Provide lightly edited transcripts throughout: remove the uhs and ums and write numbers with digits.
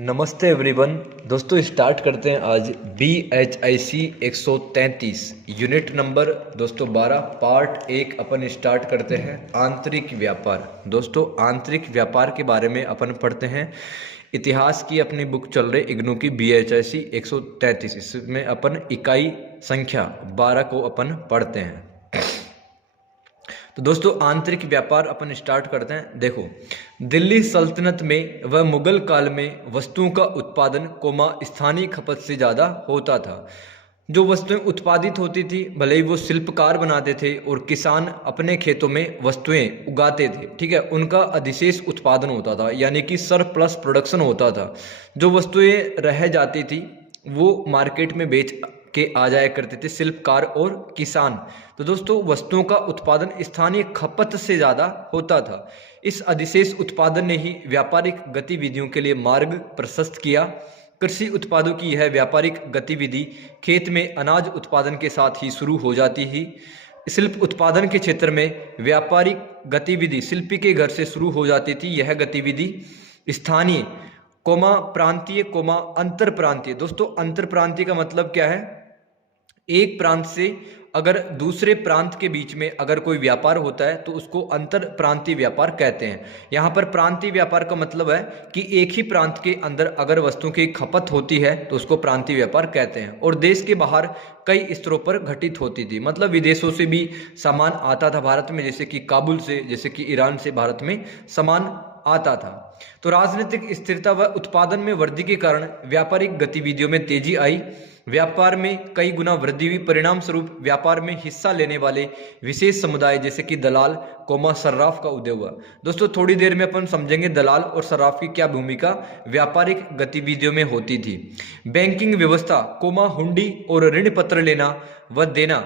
नमस्ते एवरीवन। दोस्तों स्टार्ट करते हैं आज BHIC 133 यूनिट नंबर दोस्तों 12 पार्ट 1 अपन स्टार्ट करते हैं आंतरिक व्यापार। दोस्तों आंतरिक व्यापार के बारे में अपन पढ़ते हैं। इतिहास की अपनी बुक चल रही इग्नू की BHIC 133, इसमें अपन इकाई संख्या 12 को अपन पढ़ते हैं। तो दोस्तों आंतरिक व्यापार अपन स्टार्ट करते हैं। देखो, दिल्ली सल्तनत में व मुगल काल में वस्तुओं का उत्पादन स्थानीय खपत से ज़्यादा होता था। जो वस्तुएं उत्पादित होती थी, भले ही वो शिल्पकार बनाते थे और किसान अपने खेतों में वस्तुएं उगाते थे, ठीक है, उनका अधिशेष उत्पादन होता था, यानी कि सरप्लस प्रोडक्शन होता था। जो वस्तुएं रह जाती थी वो मार्केट में बेच के आ जाया करते थे शिल्पकार और किसान। तो दोस्तों वस्तुओं का उत्पादन स्थानीय खपत से ज़्यादा होता था। इस अधिशेष उत्पादन ने ही व्यापारिक गतिविधियों के लिए मार्ग प्रशस्त किया। कृषि उत्पादों की यह व्यापारिक गतिविधि खेत में अनाज उत्पादन के साथ ही शुरू हो जाती ही। शिल्प उत्पादन के क्षेत्र में व्यापारिक गतिविधि शिल्पी के घर से शुरू हो जाती थी। यह गतिविधि स्थानीय प्रांतीय अंतर प्रांतीय। दोस्तों अंतर प्रांतीय का मतलब क्या है? एक प्रांत से अगर दूसरे प्रांत के बीच में अगर कोई व्यापार होता है तो उसको अंतर प्रांतीय व्यापार कहते हैं। यहाँ पर प्रांतीय व्यापार का मतलब है कि एक ही प्रांत के अंदर अगर वस्तुओं की खपत होती है तो उसको प्रांतीय व्यापार कहते हैं। और देश के बाहर कई स्तरों पर घटित होती थी, मतलब विदेशों से भी सामान आता था भारत में, जैसे कि काबुल से, जैसे कि ईरान से भारत में सामान आता था। तो राजनीतिक स्थिरता व उत्पादन में वृद्धि के कारण व्यापारिक गतिविधियों में तेजी आई। व्यापार में कई गुना वृद्धि हुई। परिणाम स्वरूप व्यापार में हिस्सा लेने वाले विशेष समुदाय जैसे कि दलाल सर्राफ का उदय हुआ। दोस्तों थोड़ी देर में अपन समझेंगे दलाल और सर्राफ की क्या भूमिका व्यापारिक गतिविधियों में होती थी। बैंकिंग व्यवस्था हुंडी और ऋण पत्र लेना व देना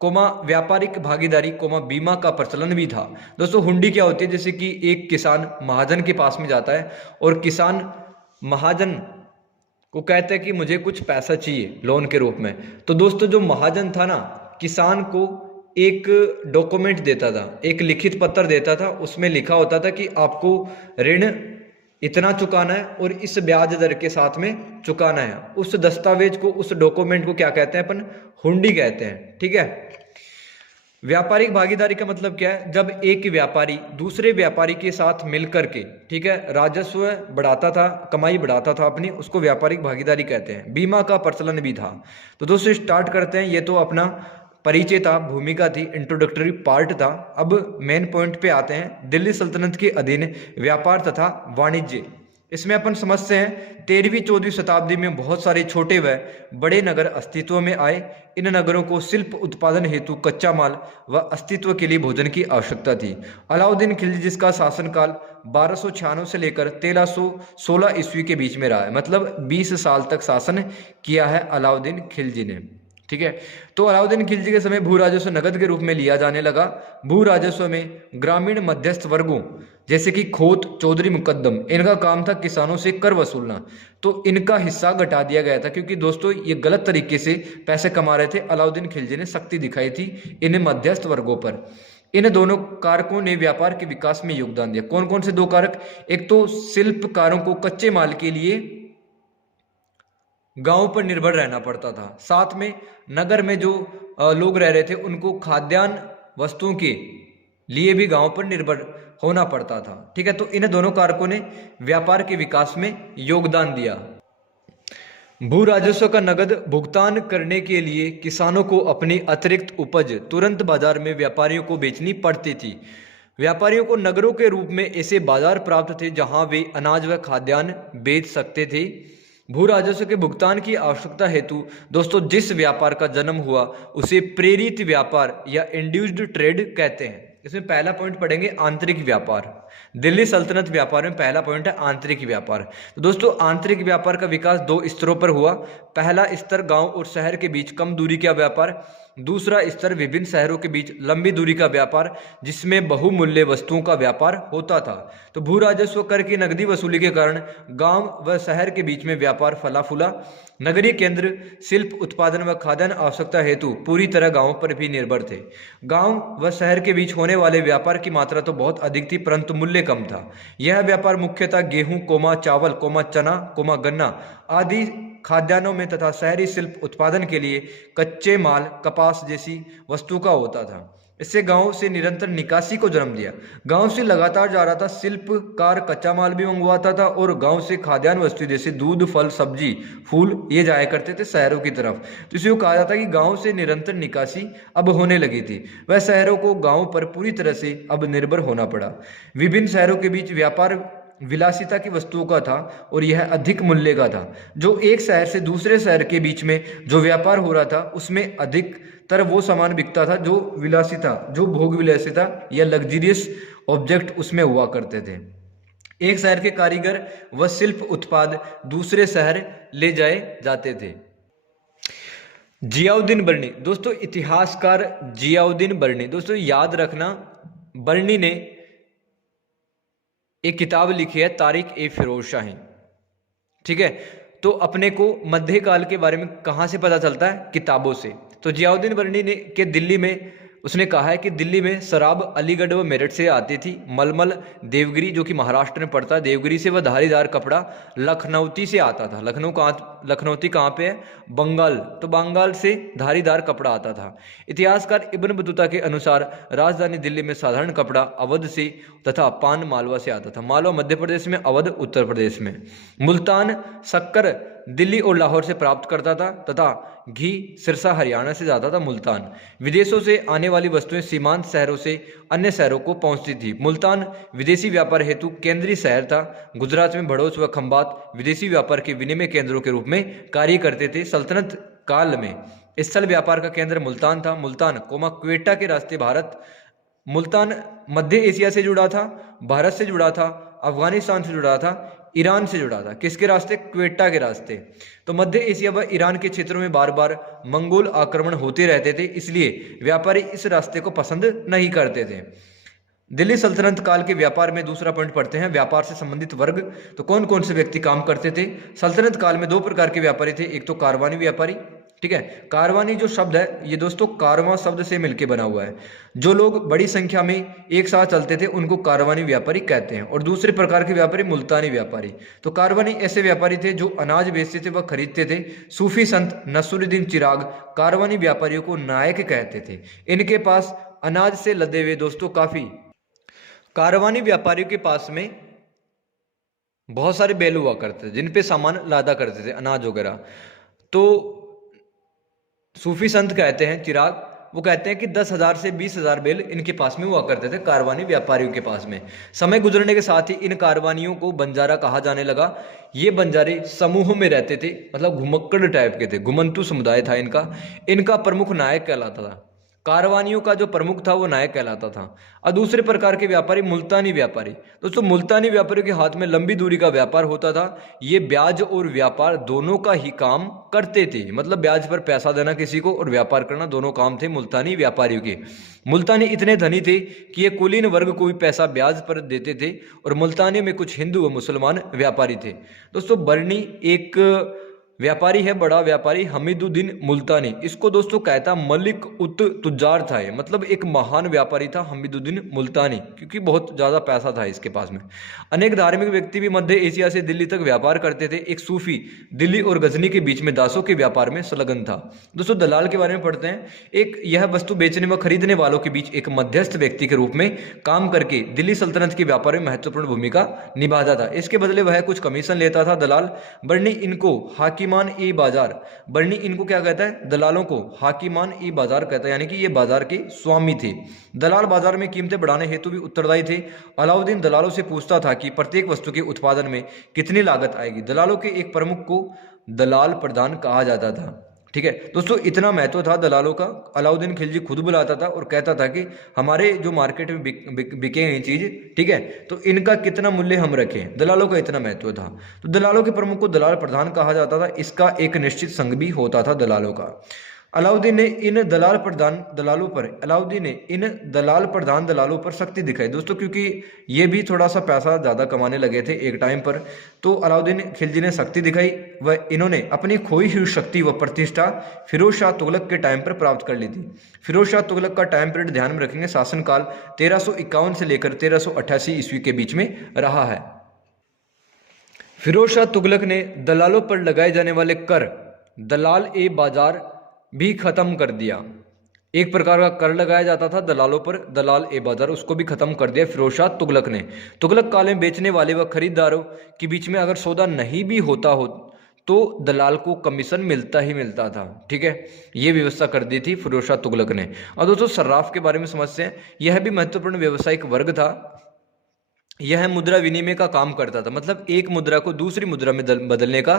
व्यापारिक भागीदारी बीमा का प्रचलन भी था। दोस्तों हुंडी क्या होती है? जैसे कि एक किसान महाजन के पास में जाता है और किसान महाजन को कहता है कि मुझे कुछ पैसा चाहिए लोन के रूप में। तो दोस्तों जो महाजन था ना, किसान को एक डॉक्यूमेंट देता था, एक लिखित पत्र देता था, उसमें लिखा होता था कि आपको ऋण इतना चुकाना है और इस ब्याज दर के साथ में चुकाना है। उस दस्तावेज को, उस डॉक्यूमेंट को क्या कहते हैं? अपन हुंडी कहते हैं, ठीक है। व्यापारिक भागीदारी का मतलब क्या है? जब एक व्यापारी दूसरे व्यापारी के साथ मिलकर के, ठीक है, राजस्व बढ़ाता था, कमाई बढ़ाता था अपनी, उसको व्यापारिक भागीदारी कहते हैं। बीमा का प्रचलन भी था। तो दोस्तों स्टार्ट करते हैं। ये तो अपना परिचय था, भूमिका थी, इंट्रोडक्टरी पार्ट था। अब मेन पॉइंट पे आते हैं। दिल्ली सल्तनत के अधीन व्यापार तथा वाणिज्य, इसमें अपन समझते हैं 13वीं 14वीं शताब्दी में बहुत सारे छोटे व बड़े नगर अस्तित्व में आए। इन नगरों को शिल्प उत्पादन हेतु कच्चा माल व अस्तित्व के लिए भोजन की आवश्यकता थी। अलाउद्दीन खिलजी, जिसका शासनकाल 1296 से लेकर 1316 ईस्वी के बीच में रहा है, मतलब 20 साल तक शासन किया है अलाउद्दीन खिलजी ने, ठीक है। तो अलाउद्दीन खिलजी के समय भू राजस्व नगद के रूप में लिया जाने लगा। भू राजस्व में ग्रामीण मध्यस्थ वर्गों जैसे कि खोत, चौधरी, मुकद्दम, इनका काम था किसानों से कर वसूलना। तो इनका हिस्सा घटा दिया गया था, क्योंकि दोस्तों ये गलत तरीके से पैसे कमा रहे थे। अलाउद्दीन खिलजी ने सख्ती दिखाई थी इन मध्यस्थ वर्गों पर। इन दोनों कारकों ने व्यापार के विकास में योगदान दिया। कौन कौन से दो कारक? एक तो शिल्पकारों को कच्चे माल के लिए गांव पर निर्भर रहना पड़ता था, साथ में नगर में जो लोग रह रहे थे उनको खाद्यान्न वस्तुओं के लिए भी गांव पर निर्भर होना पड़ता था, ठीक है। तो इन दोनों कारकों ने व्यापार के विकास में योगदान दिया। भू राजस्व का नगद भुगतान करने के लिए किसानों को अपनी अतिरिक्त उपज तुरंत बाजार में व्यापारियों को बेचनी पड़ती थी। व्यापारियों को नगरों के रूप में ऐसे बाजार प्राप्त थे जहां वे अनाज व खाद्यान्न बेच सकते थे। भू राजस्व के भुगतान की आवश्यकता हेतु दोस्तों जिस व्यापार का जन्म हुआ उसे प्रेरित व्यापार या इंड्यूस्ड ट्रेड कहते हैं। इसमें पहला पॉइंट पढ़ेंगे आंतरिक व्यापार। दिल्ली सल्तनत व्यापार में पहला पॉइंट है आंतरिक व्यापार। तो दोस्तों आंतरिक व्यापार का विकास दो स्तरों पर हुआ। पहला स्तर गांव और शहर के बीच कम दूरी का व्यापार, दूसरा स्तर विभिन्न शहरों के बीच लंबी दूरी का व्यापार, जिसमें बहुमूल्य वस्तुओं का व्यापार होता था। तो भू राजस्व कर की नकदी वसूली के कारण गांव व शहर के बीच में व्यापार फला फूला। नगरीय केंद्र शिल्प उत्पादन व खाद्यान्न आवश्यकता हेतु पूरी तरह गांवों पर भी निर्भर थे। गांव व शहर के बीच होने वाले व्यापार की मात्रा तो बहुत अधिक थी, परंतु मूल्य कम था। यह व्यापार मुख्यतः गेहूं, चावल, चना, गन्ना आदि खाद्यान्नों में तथा शहरी शिल्प उत्पादन के लिए कच्चे माल, कपास जैसी वस्तुओं का होता था। इससे गांव से निरंतर निकासी को जन्म दिया। गांव से लगातार जा रहा था शिल्पकार कच्चा माल भी मंगवाता था और गांव से खाद्यान्न वस्तु जैसे दूध, फल, सब्जी, फूल ये जाया करते थे शहरों की तरफ। तो इसे कहा जाता है कि गांव से निरंतर निकासी अब होने लगी थी। वह शहरों को गांव पर पूरी तरह से अब निर्भर होना पड़ा। विभिन्न शहरों के बीच व्यापार विलासिता की वस्तुओं का था और यह अधिक मूल्य का था। जो एक शहर से दूसरे शहर के बीच में जो व्यापार हो रहा था उसमें अधिकतर वो सामान बिकता था जो विलासिता, जो भोग विलासिता या लग्जरियस ऑब्जेक्ट उसमें हुआ करते थे। एक शहर के कारीगर व शिल्प उत्पाद दूसरे शहर ले जाए जाते थे। जियाउद्दीन बर्नी, दोस्तों इतिहासकार जियाउद्दीन बर्नी, दोस्तों याद रखना बर्नी ने एक किताब लिखी है तारिक ए फिरोज शाही। ठीक है, तो अपने को मध्यकाल के बारे में कहाँ से पता चलता है? किताबों से। तो जियाउद्दीन बर्नी ने के दिल्ली में उसने कहा है कि दिल्ली में शराब अलीगढ़ व मेरठ से आती थी। मलमल देवगिरी जो कि महाराष्ट्र में पड़ता है, देवगिरी से वह धारीदार कपड़ा लखनऊती से आता था। लखनऊती कहाँ पे है? बंगाल। तो बंगाल से धारीदार कपड़ा आता था। इतिहासकार इब्न बतूता के अनुसार राजधानी दिल्ली में साधारण कपड़ा अवध से तथा पान मालवा से आता था। मालवा मध्य प्रदेश में, अवध उत्तर प्रदेश में। मुल्तान शक्कर दिल्ली और लाहौर से प्राप्त करता था तथा घी सिरसा हरियाणा से जाता था मुल्तान। विदेशों से आने वाली वस्तुएं सीमांत शहरों से अन्य शहरों को पहुंचती थी। मुल्तान विदेशी व्यापार हेतु केंद्रीय शहर था। गुजरात में भड़ोस व खंबात विदेशी व्यापार के विनिमय केंद्रों के रूप में कार्य करते थे। सल्तनत काल में स्थल व्यापार का केंद्र मुल्तान था। मुल्तान क्वेटा के रास्ते भारत, मुल्तान मध्य एशिया से जुड़ा था, भारत से जुड़ा था, अफगानिस्तान से जुड़ा था, ईरान से जुड़ा था। किसके रास्ते? क्वेटा के रास्ते। तो मध्य एशिया व ईरान के क्षेत्रों में बार बार मंगोल आक्रमण होते रहते थे, इसलिए व्यापारी इस रास्ते को पसंद नहीं करते थे। दिल्ली सल्तनत काल के व्यापार में दूसरा पॉइंट पढ़ते हैं, व्यापार से संबंधित वर्ग। तो कौन कौन से व्यक्ति काम करते थे? सल्तनत काल में दो प्रकार के व्यापारी थे। एक तो कारवानी व्यापारी, ठीक है। कारवानी जो शब्द है ये दोस्तों कारवां शब्द से मिलकर बना हुआ है। जो लोग बड़ी संख्या में एक साथ चलते थे उनको कारवानी व्यापारी कहते हैं। और दूसरे प्रकार के व्यापारी मुल्तानी व्यापारी। तो कारवानी ऐसे व्यापारी थे जो अनाज बेचते थे व खरीदते थे। सूफी संत नसरुद्दीन चिराग कारवानी व्यापारियों को नायक कहते थे। इनके पास अनाज से लदे हुए दोस्तों काफी कारवानी व्यापारियों के पास में बहुत सारे बैल हुआ करते थे जिन पे सामान लादा करते थे, अनाज वगैरह। तो सूफी संत कहते हैं चिराग, वो कहते हैं कि 10,000 से 20,000 बैल इनके पास में हुआ करते थे कारवानी व्यापारियों के पास में। समय गुजरने के साथ ही इन कारवानियों को बंजारा कहा जाने लगा। ये बंजारे समूहों में रहते थे, मतलब घुमक्कड़ टाइप के थे, घुमंतु समुदाय था इनका। इनका प्रमुख नायक कहलाता था। कारवानियों का जो प्रमुख था वो नायक कहलाता था। और दूसरे प्रकार के व्यापारी मुल्तानी व्यापारी। दोस्तों मुल्तानी व्यापारियों के हाथ में लंबी दूरी का व्यापार होता था। ये ब्याज और व्यापार दोनों का ही काम करते थे, मतलब ब्याज पर पैसा देना किसी को और व्यापार करना, दोनों काम थे मुल्तानी व्यापारियों के। मुल्तानी इतने धनी थे कि ये कुलीन वर्ग को भी पैसा ब्याज पर देते थे। और मुल्तानी में कुछ हिंदू व मुसलमान व्यापारी थे। दोस्तों बर्नी एक व्यापारी है, बड़ा व्यापारी हमीदुद्दीन मुल्तानी। इसको दोस्तों कहता मलिक उत तुजार था, मतलब एक महान व्यापारी था हमीदुद्दीन मुल्तानी, क्योंकि बहुत ज्यादा पैसा था इसके पास में। अनेक धार्मिक व्यक्ति भी मध्य एशिया से दिल्ली तक व्यापार करते थे। एक सूफी दिल्ली और गजनी के बीच में दासों के व्यापार में संलग्न था। दोस्तों दलाल के बारे में पढ़ते हैं। एक यह वस्तु बेचने व खरीदने वालों के बीच एक मध्यस्थ व्यक्ति के रूप में काम करके दिल्ली सल्तनत के व्यापार में महत्वपूर्ण भूमिका निभाता था। इसके बदले वह कुछ कमीशन लेता था। दलाल बर्नी इनको हाकिमान ई बाजार, बर्नी इनको क्या कहता है? दलालों को हाकिमान ई बाजार कहता है, यानी कि ये बाजार के स्वामी थे। दलाल बाजार में कीमतें बढ़ाने हेतु भी उत्तरदायी थे। अलाउद्दीन दलालों से पूछता था कि प्रत्येक वस्तु के उत्पादन में कितनी लागत आएगी। दलालों के एक प्रमुख को दलाल प्रधान कहा जाता था। ठीक है दोस्तों, इतना महत्व था दलालों का। अलाउद्दीन खिलजी खुद बुलाता था और कहता था कि हमारे जो मार्केट में बिके ये चीज, ठीक है, तो इनका कितना मूल्य हम रखें। दलालों का इतना महत्व था। तो दलालों के प्रमुख को दलाल प्रधान कहा जाता था। इसका एक निश्चित संघ भी होता था दलालों का। अलाउद्दीन ने इन दलाल प्रधान दलालों पर सख्ती दिखाई दोस्तों, क्योंकि ये भी थोड़ा सा पैसा ज़्यादा कमाने लगे थे एक टाइम पर, तो अलाउद्दीन खिलजी ने सख्ती दिखाई व इन्होंने अपनी खोई हुई शक्ति व प्रतिष्ठा फिरोज शाह तुगलक के टाइम पर प्राप्त कर ली थी। फिरोज शाह तुगलक का टाइम पीरियड ध्यान में रखेंगे, शासनकाल 1351 से लेकर 1388 ईस्वी के बीच में रहा है। फिरोज शाह तुगलक ने दलालों पर लगाए जाने वाले कर, दलाल ए बाजार भी खत्म कर दिया। एक प्रकार का कर लगाया जाता था दलालों पर, दलाल ए बाजार, उसको भी खत्म कर दिया फिरोज शाह तुगलक ने। तुगलक काल में बेचने वाले व खरीदारों के बीच में अगर सौदा नहीं भी होता हो तो दलाल को कमीशन मिलता ही मिलता था। ठीक है, ये व्यवस्था कर दी थी फिरोज शाह तुगलक ने। और दोस्तों सर्राफ के बारे में समझते हैं। यह भी महत्वपूर्ण व्यावसायिक वर्ग था। यह मुद्रा विनिमय का काम करता था, मतलब एक मुद्रा को दूसरी मुद्रा में बदलने का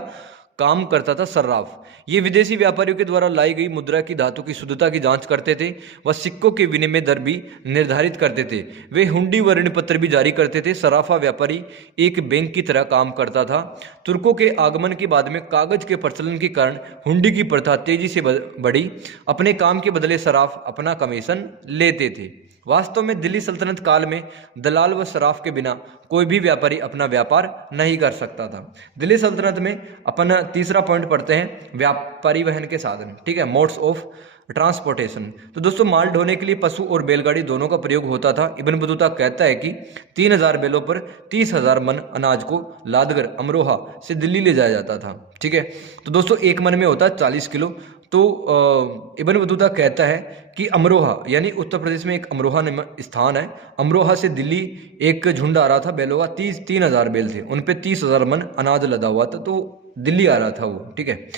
काम करता था सर्राफ। ये विदेशी व्यापारियों के द्वारा लाई गई मुद्रा की धातु की शुद्धता की जांच करते थे व सिक्कों के विनिमय दर भी निर्धारित करते थे। वे हुंडी व ऋण पत्र भी जारी करते थे। सराफा व्यापारी एक बैंक की तरह काम करता था। तुर्कों के आगमन के बाद में कागज के प्रचलन के कारण हुंडी की प्रथा तेजी से बढ़ी। अपने काम के बदले सराफ अपना कमीशन लेते थे। वास्तव में दिल्ली सल्तनत काल में दलाल व सराफ के बिना कोई भी व्यापारी अपना व्यापार नहीं कर सकता था। दिल्ली सल्तनत में अपन तीसरा पॉइंट पढ़ते हैं, व्यापारी वहन के साधन। ठीक है, मोड्स ऑफ ट्रांसपोर्टेशन। तो दोस्तों माल ढोने के लिए पशु और बैलगाड़ी दोनों का प्रयोग होता था। इब्न बतूता कहता है कि 3000 बैलों पर 30,000 मन अनाज को लादकर अमरोहा से दिल्ली ले जाया जाता था। ठीक है, तो दोस्तों एक मन में होता है 40 किलो। तो इब्न बतूता कहता है कि अमरोहा यानी उत्तर प्रदेश में एक अमरोहा स्थान है, अमरोहा से दिल्ली एक झुंड आ रहा था बैलों का, 3,000 बैल थे, उन पे 30,000 मन अनाज लदा हुआ था, तो दिल्ली आ रहा था वो। ठीक है,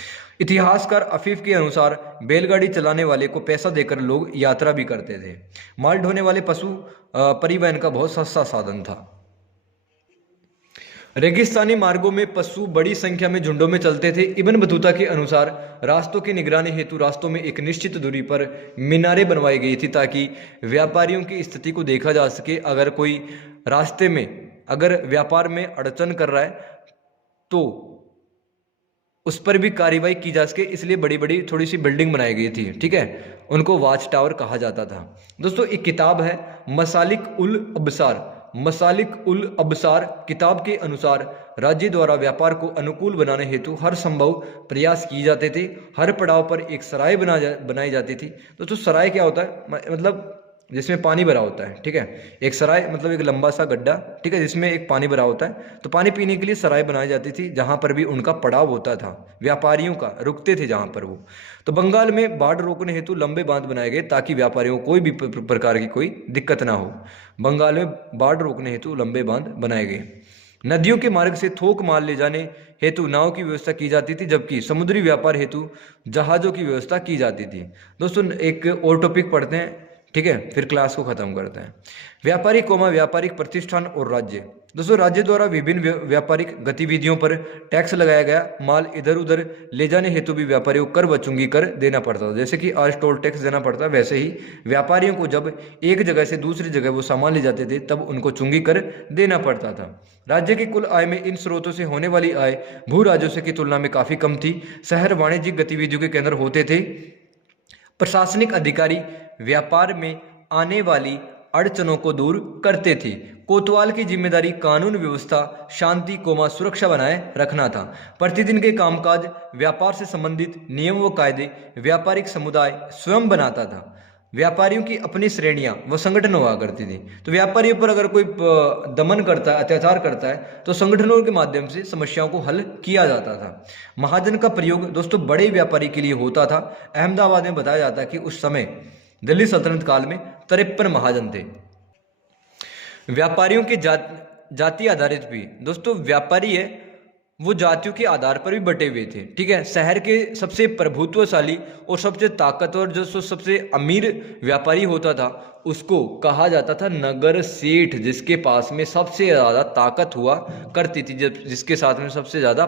इतिहासकार अफीफ के अनुसार बैलगाड़ी चलाने वाले को पैसा देकर लोग यात्रा भी करते थे। माल ढोने वाले पशु परिवहन का बहुत सस्ता साधन था। रेगिस्तानी मार्गों में पशु बड़ी संख्या में झुंडों में चलते थे। इब्न बतूता के अनुसार रास्तों की निगरानी हेतु रास्तों में एक निश्चित दूरी पर मीनारें बनवाई गई थी ताकि व्यापारियों की स्थिति को देखा जा सके। अगर कोई रास्ते में अगर व्यापार में अड़चन कर रहा है तो उस पर भी कार्रवाई की जा सके, इसलिए बड़ी बड़ी थोड़ी सी बिल्डिंग बनाई गई थी। ठीक है, उनको वॉच टावर कहा जाता था। दोस्तों एक किताब है मसालिक उल अबसार। मसालिक उल अबसार किताब के अनुसार राज्य द्वारा व्यापार को अनुकूल बनाने हेतु हर संभव प्रयास किए जाते थे। हर पड़ाव पर एक सराय बनाई जाती थी। दोस्तों सराय क्या होता है, मतलब जिसमें पानी भरा होता है। ठीक है, एक सराय मतलब एक लंबा सा गड्ढा, ठीक है, जिसमें एक पानी भरा होता है, तो पानी पीने के लिए सराय बनाई जाती थी जहां पर भी उनका पड़ाव होता था, व्यापारियों का रुकते थे जहां पर वो। तो बंगाल में बाढ़ रोकने हेतु लंबे बांध बनाए गए ताकि व्यापारियों को कोई भी प्रकार की कोई दिक्कत ना हो। बंगाल में बाढ़ रोकने हेतु लंबे बांध बनाए गए। नदियों के मार्ग से थोक माल ले जाने हेतु नाव की व्यवस्था की जाती थी, जबकि समुद्री व्यापार हेतु जहाजों की व्यवस्था की जाती थी। दोस्तों एक और टॉपिक पढ़ते हैं, ठीक है, फिर क्लास को खत्म करते हैं। व्यापारिक प्रतिष्ठान और राज्य। दोस्तों राज्य द्वारा विभिन्न व्यापारिक गतिविधियों पर टैक्स लगाया गया। माल इधर उधर ले जाने हेतु भी व्यापारियों को कर व चुंगी कर देना पड़ता था। जैसे कि आज टोल टैक्स देना पड़ता है, वैसे ही व्यापारियों को जब एक जगह से दूसरी जगह वो सामान ले जाते थे तब उनको चुंगी कर देना पड़ता था। राज्य की कुल आय में इन स्रोतों से होने वाली आय भू राजस्व की तुलना में काफी कम थी। शहर वाणिज्यिक गतिविधियों के केंद्र होते थे। प्रशासनिक अधिकारी व्यापार में आने वाली अड़चनों को दूर करते थे। कोतवाल की जिम्मेदारी कानून व्यवस्था, शांति सुरक्षा बनाए रखना था। प्रतिदिन के कामकाज, व्यापार से संबंधित नियम व कायदे व्यापारिक समुदाय स्वयं बनाता था। व्यापारियों की अपनी श्रेणियां व संगठन हुआ करती थी। तो व्यापारियों पर अगर कोई दमन करता है, अत्याचार करता है, तो संगठनों के माध्यम से समस्याओं को हल किया जाता था। महाजन का प्रयोग दोस्तों बड़े व्यापारी के लिए होता था। अहमदाबाद में बताया जाता है कि उस समय दिल्ली सल्तनत काल में 53 महाजन थे। व्यापारियों के जाति आधारित भी दोस्तों व्यापारी है वो जातियों के आधार पर भी बटे हुए थे। ठीक है, शहर के सबसे प्रभुत्वशाली और सबसे ताकतवर जो सबसे अमीर व्यापारी होता था उसको कहा जाता था नगर सेठ, जिसके पास में सबसे ज्यादा ताकत हुआ करती थी, जिसके साथ में सबसे ज्यादा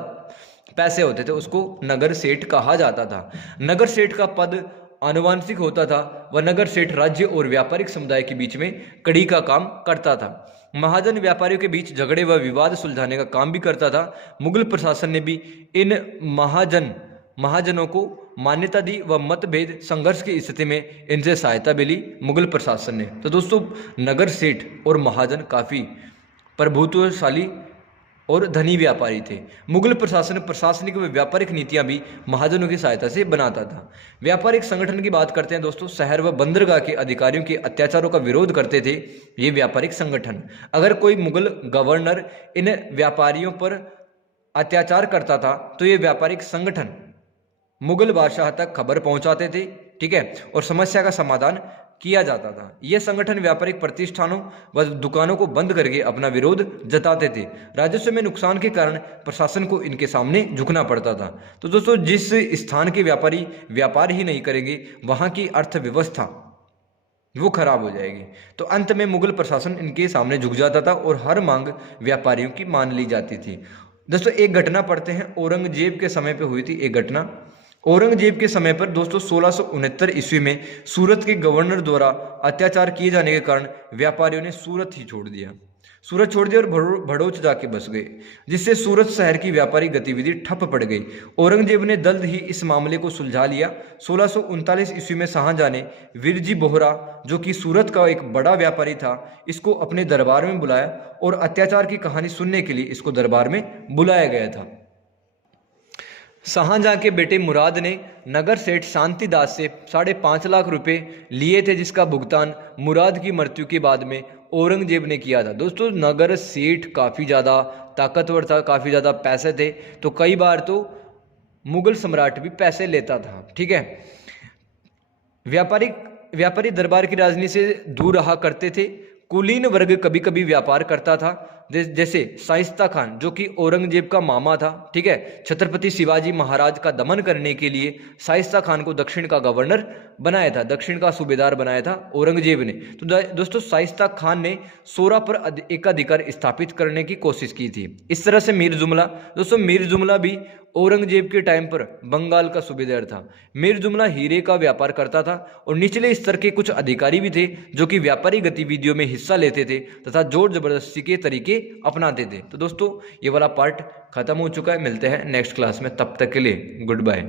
पैसे होते थे उसको नगर सेठ कहा जाता था। नगर सेठ का पद आनुवंशिक होता था। वह नगर सेठ राज्य और व्यापारिक समुदाय के बीच में कड़ी का काम करता था। महाजन व्यापारियों के बीच झगड़े व विवाद सुलझाने का काम भी करता था। मुगल प्रशासन ने भी इन महाजनों को मान्यता दी व मतभेद संघर्ष की स्थिति में इनसे सहायता मिली मुगल प्रशासन ने। तो दोस्तों नगर सेठ और महाजन काफ़ी प्रभुत्वशाली और धनी व्यापारी थे। मुगल प्रशासन प्रशासनिक व व्यापारिक नीतियां भी महाजनों की सहायता से बनाता था। व्यापारिक संगठन की बात करते हैं दोस्तों, शहर व बंदरगाह के अधिकारियों के अत्याचारों का विरोध करते थे ये व्यापारिक संगठन। अगर कोई मुगल गवर्नर इन व्यापारियों पर अत्याचार करता था तो ये व्यापारिक संगठन मुगल बादशाह तक खबर पहुंचाते थे, ठीक है, और समस्या का समाधान किया जाता था। यह संगठन व्यापारिक प्रतिष्ठानों व दुकानों को बंद करके अपना विरोध जताते थे। राजस्व में नुकसान के कारण प्रशासन को इनके सामने झुकना पड़ता था। तो दोस्तों जिस स्थान के व्यापारी व्यापार ही नहीं करेंगे वहां की अर्थव्यवस्था वो खराब हो जाएगी। तो अंत में मुगल प्रशासन इनके सामने झुक जाता था और हर मांग व्यापारियों की मान ली जाती थी। दोस्तों एक घटना पढ़ते हैं, औरंगजेब के समय पे हुई थी एक घटना। औरंगजेब के समय पर दोस्तों 1669 ईस्वी में सूरत के गवर्नर द्वारा अत्याचार किए जाने के कारण व्यापारियों ने सूरत छोड़ दिया और भड़ोच जाके बस गए, जिससे सूरत शहर की व्यापारिक गतिविधि ठप पड़ गई। औरंगजेब ने जल्द ही इस मामले को सुलझा लिया। 1639 ईस्वी में शाहजहां ने विरजी बोहरा, जो कि सूरत का एक बड़ा व्यापारी था, इसको अपने दरबार में बुलाया और अत्याचार की कहानी सुनने के लिए इसको दरबार में बुलाया गया था। शाहजहां के बेटे मुराद ने नगर सेठ शांतिदास से 5.5 लाख रुपए लिए थे, जिसका भुगतान मुराद की मृत्यु के बाद में औरंगजेब ने किया था। दोस्तों नगर सेठ काफ़ी ज़्यादा ताकतवर था, काफ़ी ज़्यादा पैसे थे, तो कई बार तो मुगल सम्राट भी पैसे लेता था, ठीक है। व्यापारी दरबार की राजनीति से दूर रहा करते थे। कुलीन वर्ग कभी कभी व्यापार करता था, जैसे शाइस्ता खान जो कि औरंगजेब का मामा था, ठीक है। छत्रपति शिवाजी महाराज का दमन करने के लिए शाइस्ता खान को दक्षिण का गवर्नर बनाया था, दक्षिण का सूबेदार बनाया था औरंगजेब ने। तो दोस्तों शाइस्ता खान ने सोरा पर एकाधिकार स्थापित करने की कोशिश की थी। इस तरह से मीर जुमला, दोस्तों मीर जुमला भी औरंगजेब के टाइम पर बंगाल का सूबेदार था। मीर जुमला हीरे का व्यापार करता था और निचले स्तर के कुछ अधिकारी भी थे जो कि व्यापारी गतिविधियों में हिस्सा लेते थे तथा जोर जबरदस्ती के तरीके अपनाते थे। तो दोस्तों ये वाला पार्ट खत्म हो चुका है, मिलते हैं नेक्स्ट क्लास में, तब तक के लिए गुड बाय।